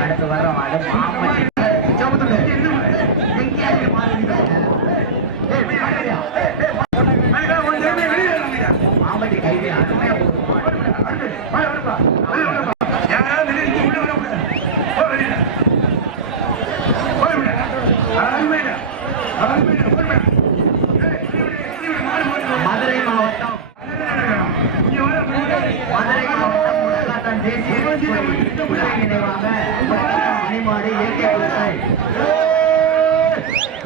அடுத்து வர்றோம் அடுத்து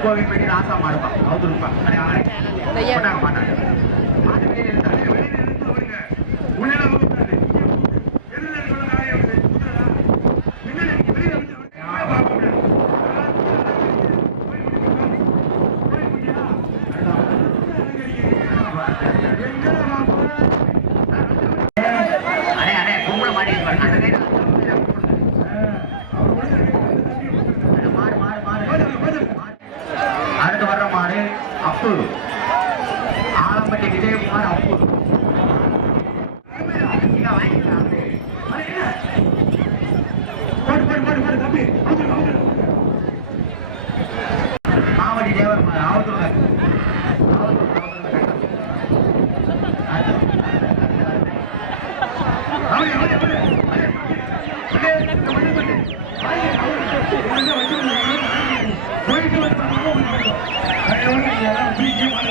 ಮಾರ್ಕೋವಿ ಬಿಡಿ ನಾಶ ಮಾಡ್ಬಾ ಹೌದು ರೂಪ ಅದೇ ಮಾತಾಡ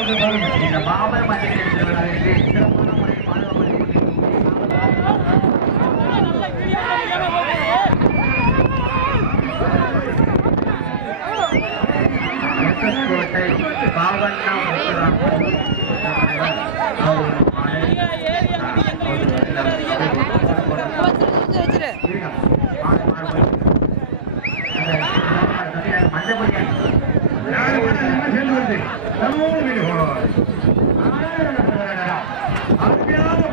இந்த மாபெரும் பண்டிகை திருவிழாவிற்கு கோட்டை பாவண்ணம் மஞ்சள் ஆரோக்கியமான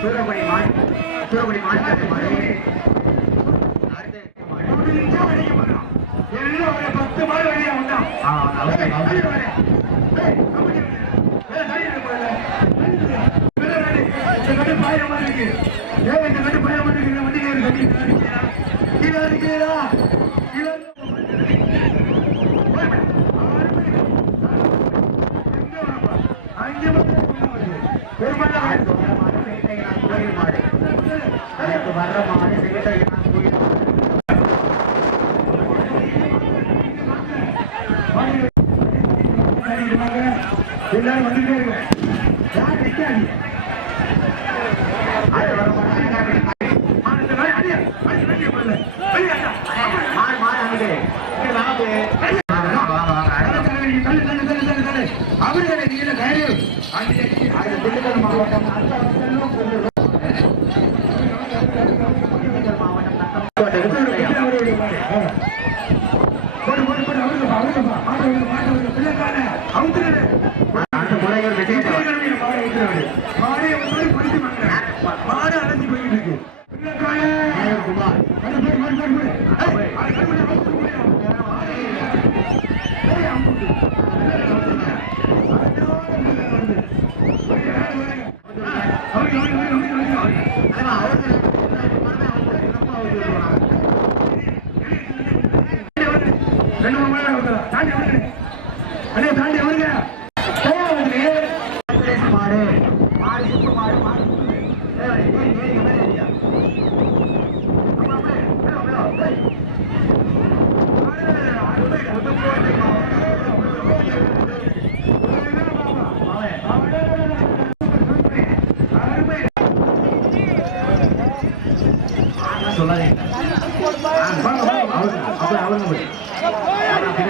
சூரபடி மா சூரபடி மாநிலத்தை மாறி பத்து மாடு வெளியே வந்தான் எல்லாரும் வந்துட்டே இருக்கேன் யார் நிக்காது மாறி. மாறி அங்கே தாண்டி அவருக்கு அண்ணே தாண்டி அவருங்க